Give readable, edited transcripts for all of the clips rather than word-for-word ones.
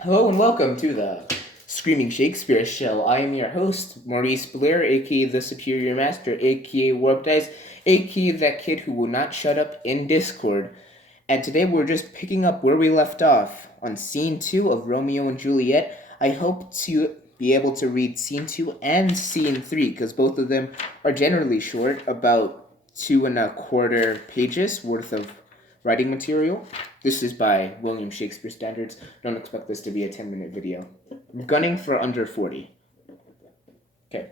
Hello and welcome to the Screaming Shakespeare Show. I am your host, Maurice Blair, aka the Superior Master, aka Warped Eyes, aka that kid who will not shut up in Discord. And today we're just picking up where we left off on Scene 2 of Romeo and Juliet. I hope to be able to read Scene 2 and Scene 3, because both of them are generally short, about 2.25 pages worth of writing material. This is by William Shakespeare standards. Don't expect this to be a 10-minute video. I'm gunning for under 40. Okay.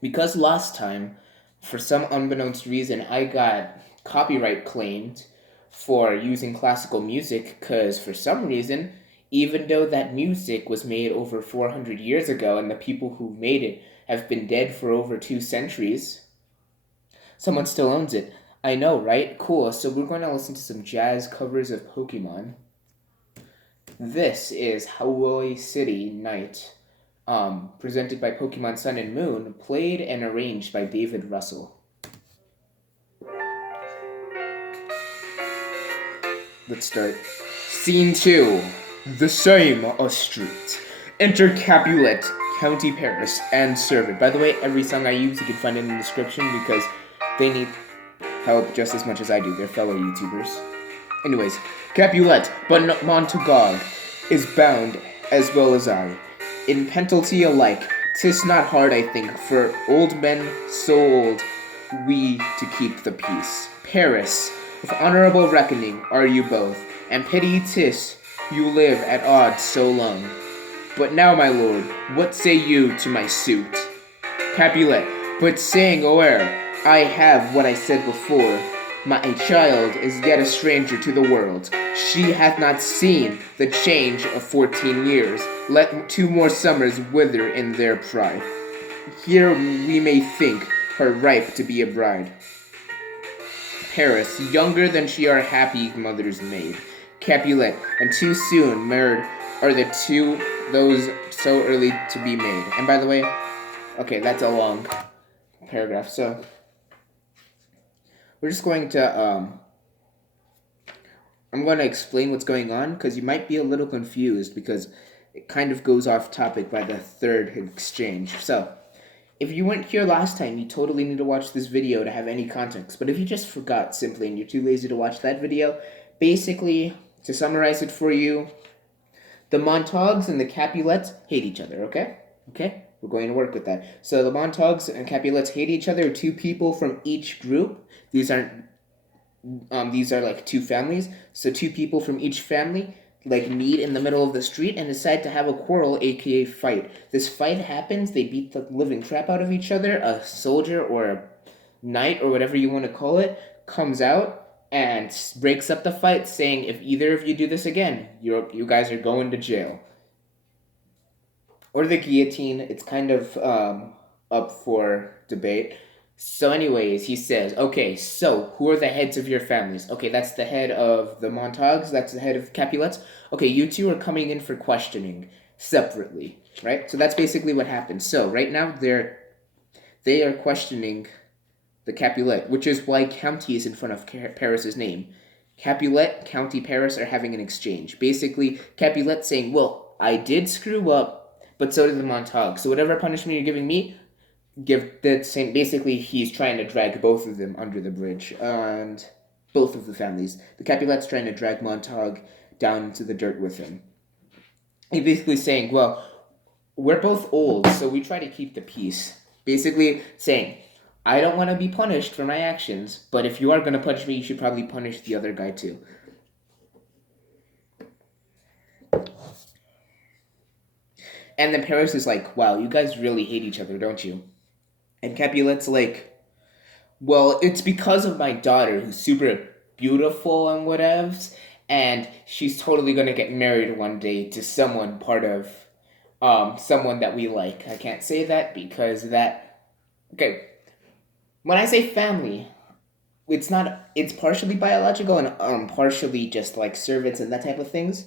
Because last time, for some unbeknownst reason, I got copyright claimed for using classical music, because for some reason, even though that music was made over 400 years ago and the people who made it have been dead for over 2 centuries, someone still owns it. I know, right? Cool. So we're going to listen to some jazz covers of Pokemon. This is Hawaii City Night, presented by Pokemon Sun and Moon, played and arranged by David Russell. Let's start. Scene 2. The same a street. Enter Capulet, County Paris, and servant. By the way, every song I use you can find in the description because they need help just as much as I do. They're fellow YouTubers. Anyways, Capulet, but Montagog, is bound as well as I. In penalty alike, 'tis not hard, I think, for old men so old we to keep the peace. Paris, with honorable reckoning are you both, and pity 'tis you live at odds so long. But now, my lord, what say you to my suit? Capulet, but saying o'er, I have what I said before. My child is yet a stranger to the world. She hath not seen the change of 14 years. Let 2 more summers wither in their pride. Here we may think her ripe to be a bride. Paris, younger than she our happy mother's maid. Capulet, and too soon married are the two those so early to be made. And by the way, okay, that's a long paragraph, so we're just going to, I'm going to explain what's going on, because you might be a little confused, because it kind of goes off topic by the third exchange. So, if you weren't here last time, you totally need to watch this video to have any context. But if you just forgot simply, and you're too lazy to watch that video, basically, to summarize it for you, the Montagues and the Capulets hate each other, okay? Okay? We're going to work with that. So the Montagues and Capulets hate each other, 2 people from each group. These are like 2 families. So 2 people from each family like meet in the middle of the street and decide to have a quarrel, aka fight. This fight happens, they beat the living crap out of each other. A soldier or a knight or whatever you want to call it comes out and breaks up the fight, saying, if either of you do this again, you guys are going to jail. Or the guillotine. It's kind of up for debate. So anyways, he says, okay, so who are the heads of your families? Okay, that's the head of the Montagues, that's the head of Capulets. Okay, you 2 are coming in for questioning separately, right? So that's basically what happened. So right now they are questioning the Capulet, which is why county is in front of Paris's name. Capulet, County Paris are having an exchange. Basically, Capulet saying, well, I did screw up, but so did the Montague. So whatever punishment you're giving me, give the same. Basically, he's trying to drag both of them under the bridge, and both of the families. The Capulet's trying to drag Montague down to the dirt with him. He's basically saying, well, we're both old, so we try to keep the peace. Basically saying, I don't want to be punished for my actions, but if you are going to punish me, you should probably punish the other guy too. And then Paris is like, wow, you guys really hate each other, don't you? And Capulet's like, well, it's because of my daughter, who's super beautiful and whatevs, and she's totally gonna get married one day to someone part of, someone that we like. I can't say that because that, okay, when I say family, it's partially biological and partially just like servants and that type of things,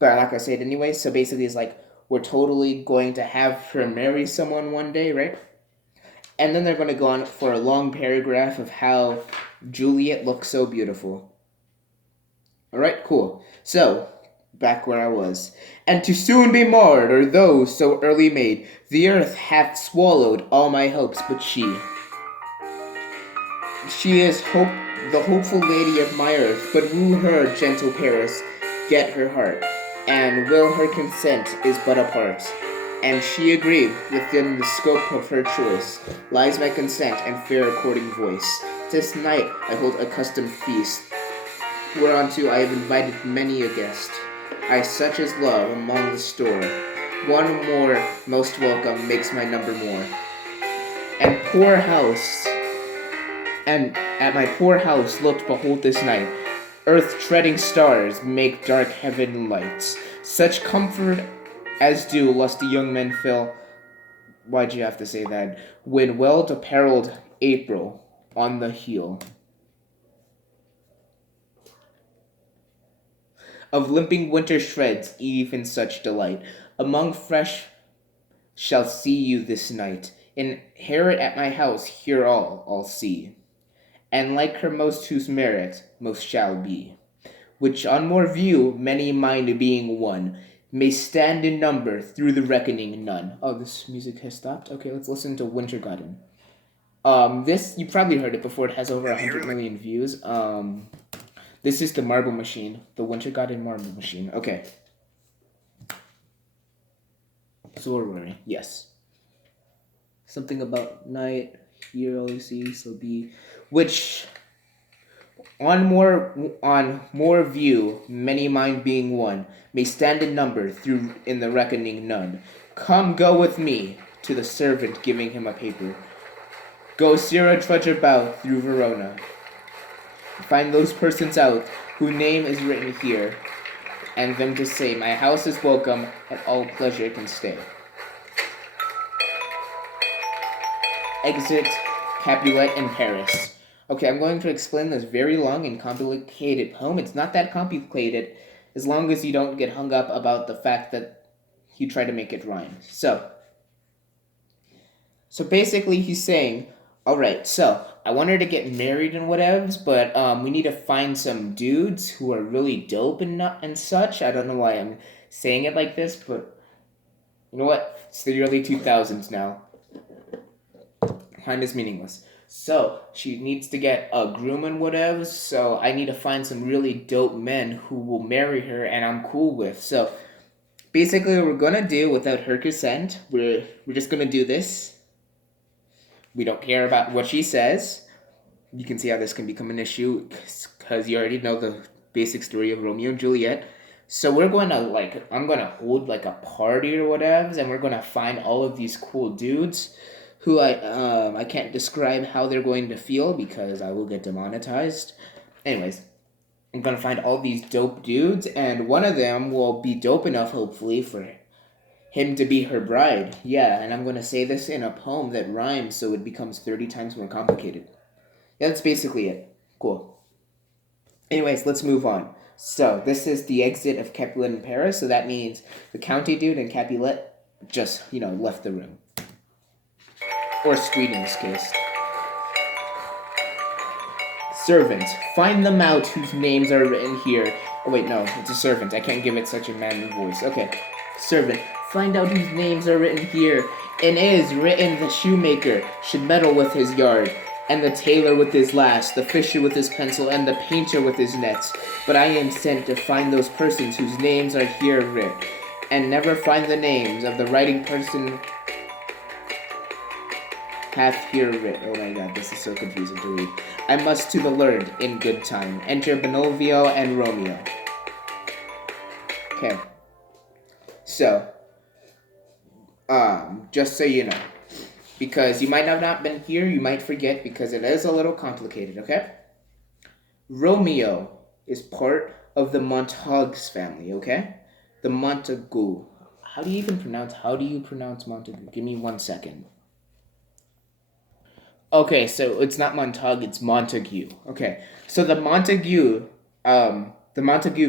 but I'm not gonna say it anyway, so basically it's like, we're totally going to have her marry someone one day, right? And then they're going to go on for a long paragraph of how Juliet looks so beautiful. Alright, cool. So, back where I was. And to soon be marred, or those so early made, the earth hath swallowed all my hopes, but she is the hopeful lady of my earth, but woo her, gentle Paris, get her heart, and will her consent is but a part. And she agreed, within the scope of her choice, lies my consent and fair according voice. This night I hold a custom feast, whereunto I have invited many a guest. I such as love among the store. One more most welcome makes my number more. And at my poor house looked, behold this night. Earth-treading stars make dark heaven lights. Such comfort as do lusty young men fill. Why'd you have to say that? When well-apparelled April on the heel of limping winter shreds, eve in such delight. Among fresh shall see you this night. Inherit at my house, here all see. And like her most whose merit most shall be. Which on more view, many mind being one, may stand in number through the reckoning none. Oh, this music has stopped? Okay, let's listen to Winter Garden. This, you probably heard it before, it has over 100 million views. This is the marble machine, the Winter Garden marble machine. Okay. So where were we? Yes. Something about night, here all you see, so be, which on more view, many mind being one, may stand in number through in the reckoning none. Come, go with me, to the servant giving him a paper. Go Sierra trudge about through Verona. Find those persons out, whose name is written here, and them to say, my house is welcome, and all pleasure can stay. Exit Capulet in Paris. Okay, I'm going to explain this very long and complicated poem. It's not that complicated, as long as you don't get hung up about the fact that he tried to make it rhyme. So basically he's saying, alright, so I want her to get married and whatevs, but we need to find some dudes who are really dope and such. I don't know why I'm saying it like this, but you know what? It's the early 2000s now. Time is meaningless. So she needs to get a groom and whatevs, so I need to find some really dope men who will marry her and I'm cool with. So basically what we're gonna do without her consent, we're just gonna do this. We don't care about what she says. You can see how this can become an issue because you already know the basic story of Romeo and Juliet. So we're going to, I'm going to hold, a party or whatevs, and we're going to find all of these cool dudes who I can't describe how they're going to feel because I will get demonetized. Anyways, I'm going to find all these dope dudes, and one of them will be dope enough, hopefully, for him to be her bride. Yeah, and I'm going to say this in a poem that rhymes so it becomes 30 times more complicated. Yeah, that's basically it. Cool. Anyways, let's move on. So, this is the exit of Capulet in Paris, so that means the county dude and Capulet just, left the room. Or street in this case. Servant, find them out whose names are written here. Oh wait, no, it's a servant. I can't give it such a manly voice. Okay. Servant, find out whose names are written here. And is written the shoemaker should meddle with his yard, and the tailor with his lash, the fisher with his pencil, and the painter with his nets. But I am sent to find those persons whose names are here writ, and never find the names of the writing person hath here writ. Oh my god, this is so confusing to read. I must to the learned in good time. Enter Benvolio and Romeo. Okay. So, just so you know, because you might have not been here, you might forget because it is a little complicated, okay? Romeo is part of the Montagues family, okay? The Montagu. How do you pronounce Montagu? Give me 1 second. Okay, so it's not Montague, it's Montague. Okay, so the Montague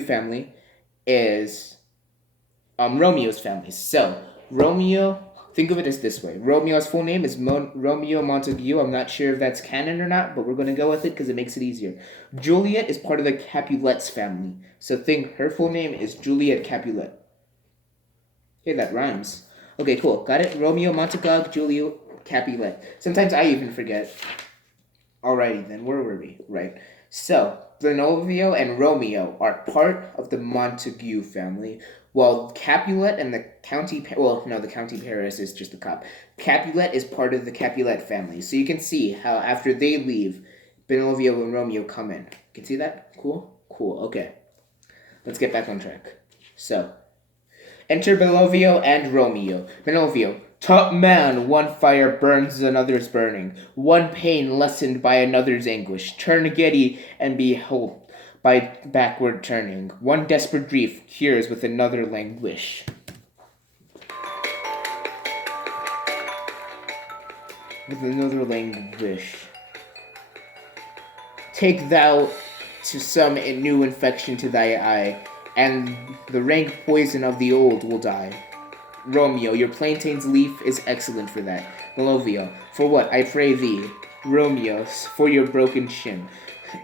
family is Romeo's family. So Romeo think of it as this way. Romeo's full name is Romeo Montague. I'm not sure if that's canon or not, but we're going to go with it because it makes it easier. Juliet is part of the Capulets family. So think her full name is Juliet Capulet. Hey, that rhymes. Okay, cool. Got it? Romeo Montague, Julia Capulet. Sometimes I even forget. Alrighty then, where were we? Right. So, Benovio and Romeo are part of the Montague family, while Capulet and the County... the County Paris is just the cop. Capulet is part of the Capulet family. So you can see how after they leave, Benovio and Romeo come in. Can see that? Cool? Cool, okay. Let's get back on track. So, enter Benovio and Romeo. Benovio. Top man, one fire burns another's burning, one pain lessened by another's anguish. Turn giddy and behold by backward turning. One desperate grief cures with another languish. With another languish. Take thou to some new infection to thy eye, and the rank poison of the old will die. Romeo, your plantain's leaf is excellent for that. Belovio, for what, I pray thee? Romeo, for your broken shin.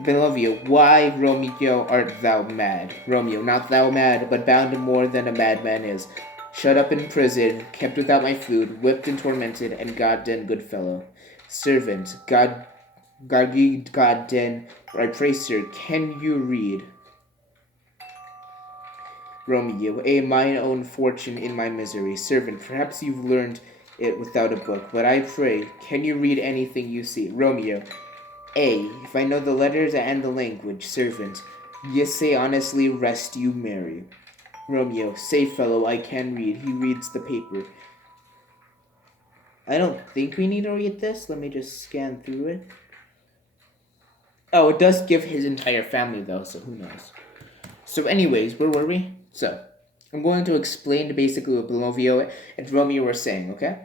Belovio, why, Romeo, art thou mad? Romeo, not thou mad, but bound more than a madman is. Shut up in prison, kept without my food, whipped and tormented, and God-den good fellow. Servant, God-den, I pray, sir, can you read? Romeo, mine own fortune in my misery. Servant, perhaps you've learned it without a book, but I pray, can you read anything you see? Romeo, if I know the letters and the language. Servant, yes, say honestly, rest you merry. Romeo, say fellow, I can read. He reads the paper. I don't think we need to read this. Let me just scan through it. Oh, it does give his entire family, though, so who knows. So anyways, where were we? So, I'm going to explain basically what Benovio and Romeo were saying, okay?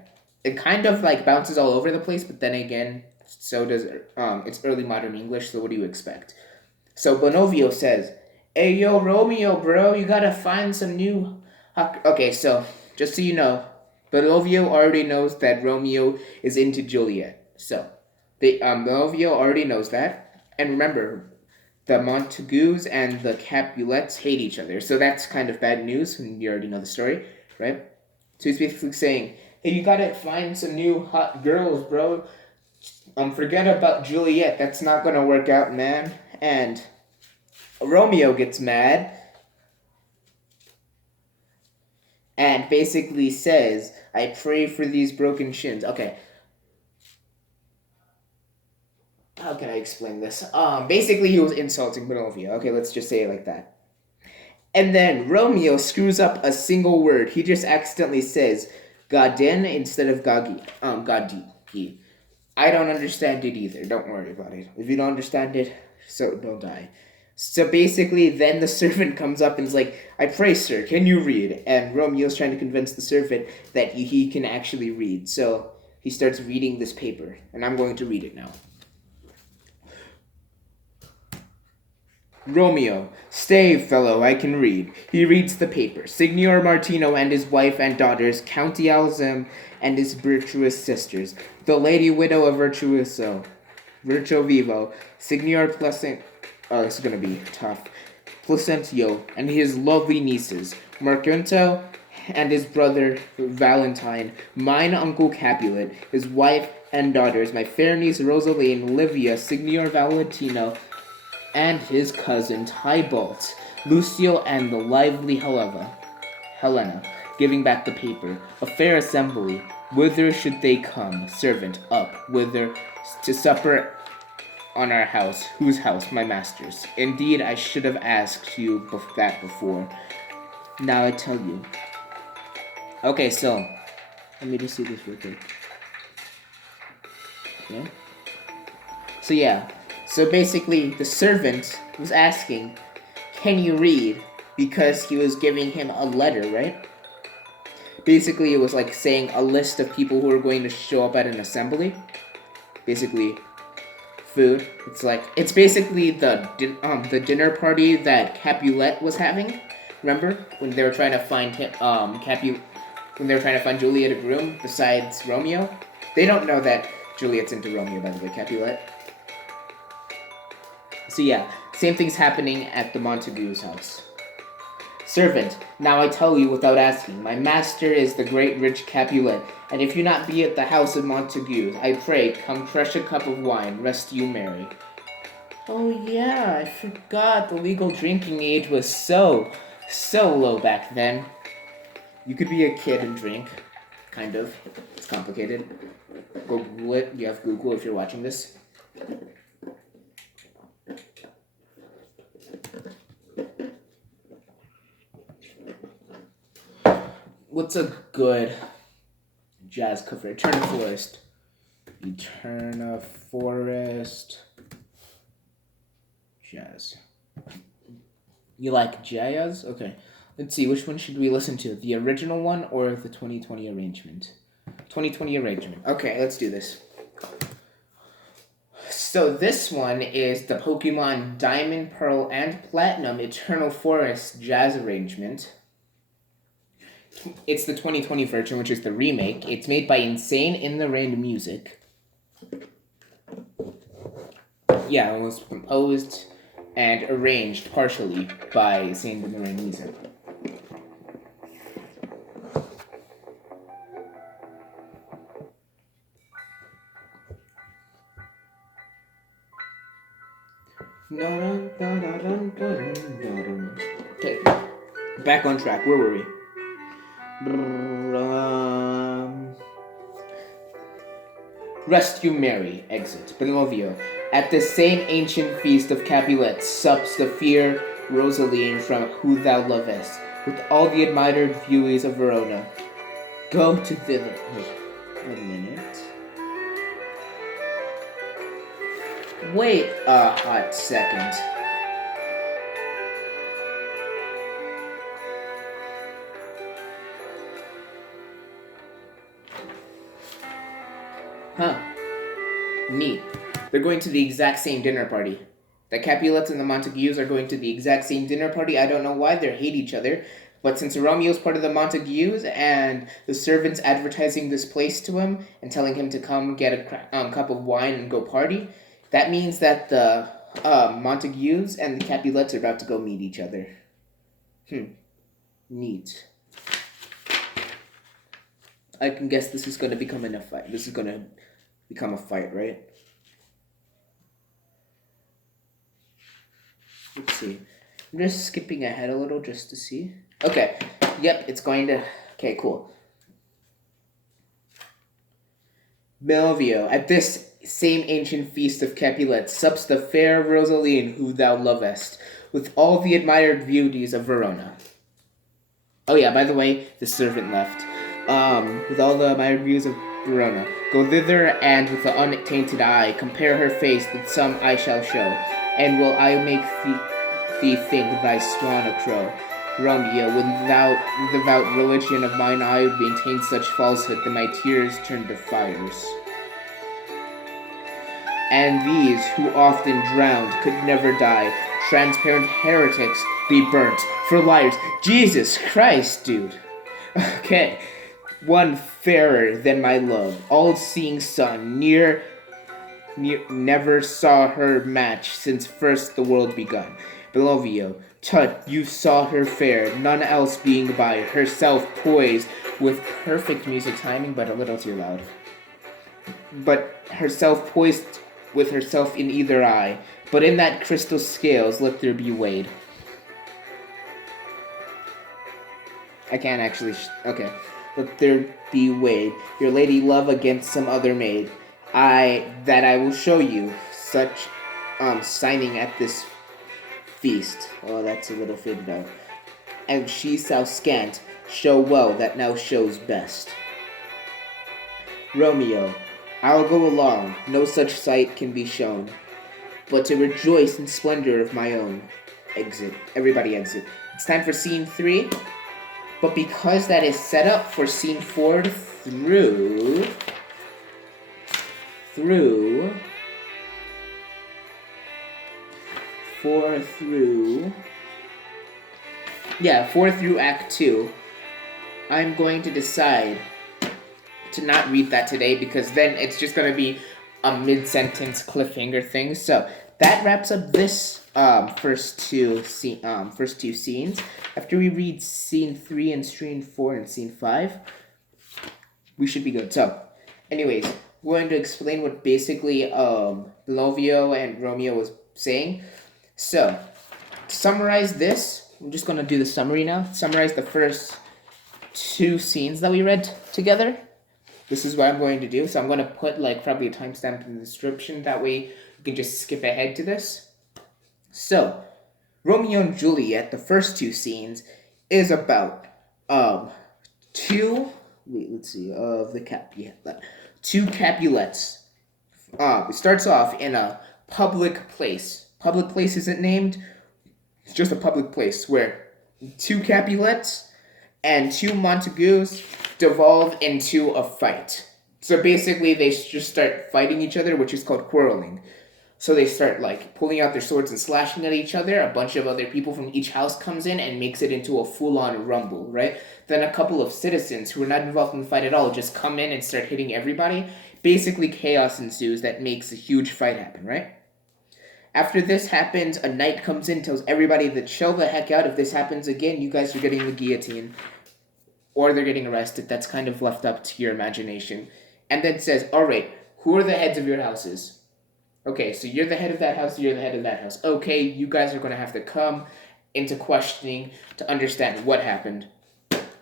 It kind of, bounces all over the place, but then again, so does, it's early modern English, so what do you expect? So, Benovio says, hey, yo, Romeo, bro, you gotta find some new... Okay, so, just so you know, Benovio already knows that Romeo is into Juliet. So, Benovio already knows that. And remember, the Montagues and the Capulets hate each other, so that's kind of bad news, and you already know the story, right? So he's basically saying, hey, you gotta find some new hot girls, bro. Forget about Juliet, that's not gonna work out, man. And Romeo gets mad and basically says, I pray for these broken shins. Okay. How can I explain this? Basically he was insulting Benovio. Okay, let's just say it like that. And then Romeo screws up a single word. He just accidentally says Godin instead of Gagi. Gadi. I don't understand it either. Don't worry about it. If you don't understand it, so don't die. So basically, then the servant comes up and is like, I pray, sir, can you read? And Romeo's trying to convince the servant that he can actually read. So he starts reading this paper, and I'm going to read it now. Romeo, stay, fellow, I can read. He reads the paper. Signor Martino and his wife and daughters, County Alzem and his virtuous sisters, the lady widow of Virtuoso Vivo, Signor Placent... Oh, this is going to be tough. Placentio and his lovely nieces, Marcanto and his brother Valentine, mine uncle Capulet, his wife and daughters, my fair niece Rosaline, Livia, Signor Valentino, and his cousin Tybalt, Lucio, and the lively Helena, giving back the paper. A fair assembly. Whither should they come? Servant, up. Whither? To supper on our house. Whose house? My master's. Indeed, I should have asked you that before. Now I tell you. Okay, so, let me just see this real quick. Okay. So yeah. So basically, the servant was asking, can you read? Because he was giving him a letter, right? Basically, it was like saying a list of people who are going to show up at an assembly. Basically, food. It's basically the dinner party that Capulet was having. Remember? When they were trying to find him, when they were trying to find Juliet a groom besides Romeo. They don't know that Juliet's into Romeo, by the way, Capulet. So yeah, same thing's happening at the Montague's house. Servant, now I tell you without asking, my master is the great rich Capulet, and if you not be at the house of Montague, I pray, come crush a cup of wine, rest you merry. Oh yeah, I forgot the legal drinking age was so low back then. You could be a kid and drink, kind of. It's complicated. Go Google it. You have Google if you're watching this. What's a good jazz cover? Eternal Forest. Eternal Forest. Jazz. You like jazz? Okay. Let's see, which one should we listen to? The original one or the 2020 arrangement? 2020 arrangement. Okay, let's do this. So this one is the Pokemon Diamond, Pearl, and Platinum Eternal Forest jazz arrangement. It's the 2020 version, which is the remake. It's made by Insane in the Rain Music. Yeah, it was composed and arranged partially by Insane in the Rain Music. Okay, back on track. Where were we? Rescue Mary, exit. Belovio. At the same ancient feast of Capulet sups the fair Rosaline from who thou lovest, with all the admired beauties of Verona. Go to thither. Wait a minute. Wait a hot second. Huh. Neat. They're going to the exact same dinner party. The Capulets and the Montagues are going to the exact same dinner party. I don't know why they hate each other, but since Romeo's part of the Montagues and the servant's advertising this place to him and telling him to come get a cup of wine and go party, that means that the Montagues and the Capulets are about to go meet each other. Neat. I can guess this is going to become a fight. This is going to become a fight, right? Let's see. I'm just skipping ahead a little just to see. Okay. Yep, it's going to... Okay, cool. Melvio, at this same ancient feast of Capulet, sups the fair Rosaline who thou lovest, with all the admired beauties of Verona. Oh yeah, by the way, the servant left. With all the admired views of Verona. Go thither, and with the untainted eye, compare her face with some I shall show, and will I make thee think thy swan a crow. Romeo, without the devout religion of mine eye would maintain such falsehood that my tears turn to fires. And these, who often drowned, could never die. Transparent heretics be burnt for liars. Jesus Christ, dude. Okay. One fairer than my love, all-seeing sun, never saw her match since first the world begun. Belovio, tut, you saw her fair, none else being by, herself poised with perfect music timing, but a little too loud. But herself poised with herself in either eye, but in that crystal scales let there be weighed. I can't actually, okay. Let there be weighed, your lady love against some other maid. I will show you, such, signing at this feast. Oh, that's a little faded out. And she shall scant, show well that now shows best. Romeo, I'll go along, no such sight can be shown, but to rejoice in splendor of my own. Exit. Everybody exit. It's time for scene 3. But because that is set up for scene 4 through 4 through Act 2, I'm going to decide to not read that today because then it's just going to be a mid-sentence cliffhanger thing. So that wraps up this first two scenes. After we read scene 3 and scene 4 and scene 5, we should be good. So, anyways, we're going to explain what basically Lovio and Romeo was saying. So, to summarize this, I'm just going to do the summary now. Summarize the first 2 scenes that we read together. This is what I'm going to do. So I'm going to put like probably a timestamp in the description. That way you can just skip ahead to this. So, Romeo and Juliet, the first 2 scenes, is about 2 Capulets. It starts off in a public place. Public place isn't named. It's just a public place where 2 Capulets and 2 Montagues devolve into a fight. So basically, they just start fighting each other, which is called quarreling. So they start like pulling out their swords and slashing at each other. A bunch of other people from each house comes in and makes it into a full-on rumble, right? Then a couple of citizens who are not involved in the fight at all just come in and start hitting everybody. Basically, chaos ensues that makes a huge fight happen, right? After this happens, a knight comes in, tells everybody to chill the heck out. If this happens again, you guys are getting the guillotine. Or they're getting arrested. That's kind of left up to your imagination. And then says, alright, who are the heads of your houses? Okay, so you're the head of that house, you're the head of that house. Okay, you guys are going to have to come into questioning to understand what happened.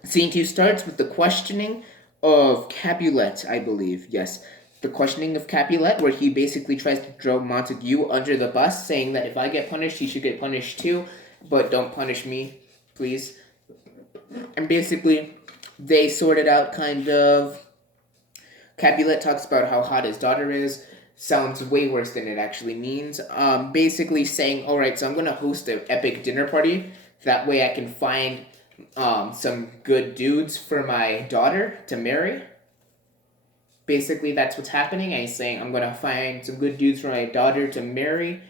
Scene 2 starts with the questioning of Capulet, I believe. Yes, the questioning of Capulet, where he basically tries to throw Montague under the bus, saying that if I get punished, he should get punished too, but don't punish me, please. And basically, they sort it out kind of. Capulet talks about how hot his daughter is. Sounds way worse than it actually means. Basically saying, alright, so I'm going to host an epic dinner party. That way I can find some good dudes for my daughter to marry. Basically, that's what's happening. And he's saying, I'm going to find some good dudes for my daughter to marry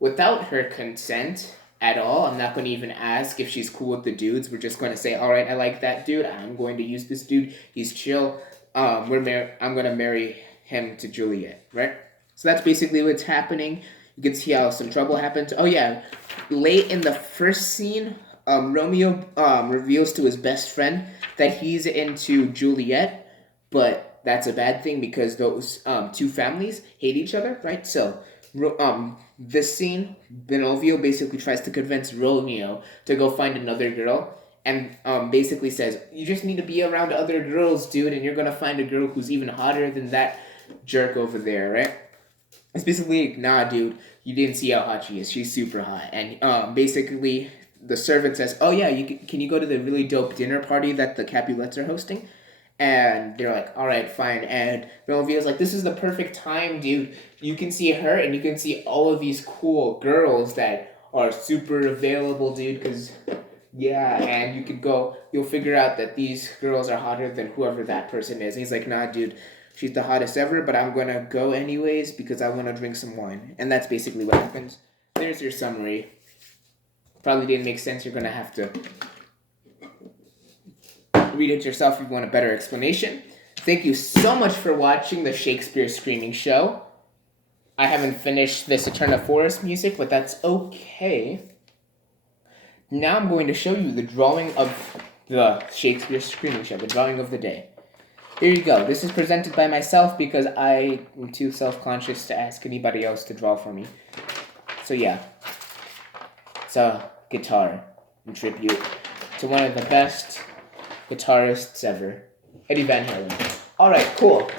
without her consent at all. I'm not going to even ask if she's cool with the dudes. We're just going to say, alright, I like that dude. I'm going to use this dude. He's chill. I'm going to marry him to Juliet, right? So that's basically what's happening. You can see how some trouble happens. Oh yeah, late in the first scene, Romeo reveals to his best friend that he's into Juliet, but that's a bad thing because those 2 families hate each other, right? So this scene, Benovio basically tries to convince Romeo to go find another girl. And basically says, you just need to be around other girls, dude, and you're going to find a girl who's even hotter than that jerk over there, right? It's basically, nah, dude, you didn't see how hot she is. She's super hot. And basically, the servant says, oh, yeah, can you go to the really dope dinner party that the Capulets are hosting? And they're like, all right, fine. And Melville's like, this is the perfect time, dude. You can see her, and you can see all of these cool girls that are super available, dude, because... yeah, and you could go, you'll figure out that these girls are hotter than whoever that person is. And he's like, nah, dude, she's the hottest ever, but I'm gonna go anyways because I want to drink some wine. And that's basically what happens. There's your summary. Probably didn't make sense. You're gonna have to read it yourself if you want a better explanation. Thank you so much for watching the Shakespeare Screaming Show. I haven't finished this Eterna Forest music, but that's okay. Now I'm going to show you the drawing of the Shakespeare Screaming Show, the drawing of the day. Here you go. This is presented by myself because I am too self-conscious to ask anybody else to draw for me. So yeah, it's a guitar in tribute to one of the best guitarists ever, Eddie Van Halen. Alright, cool.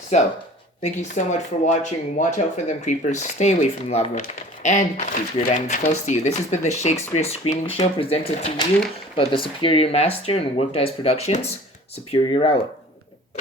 So, thank you so much for watching. Watch out for them creepers, stay away from lava, and keep your diamonds close to you. This has been the Shakespeare Screaming Show presented to you by the Superior Master and Warped Eyes Productions. Superior out.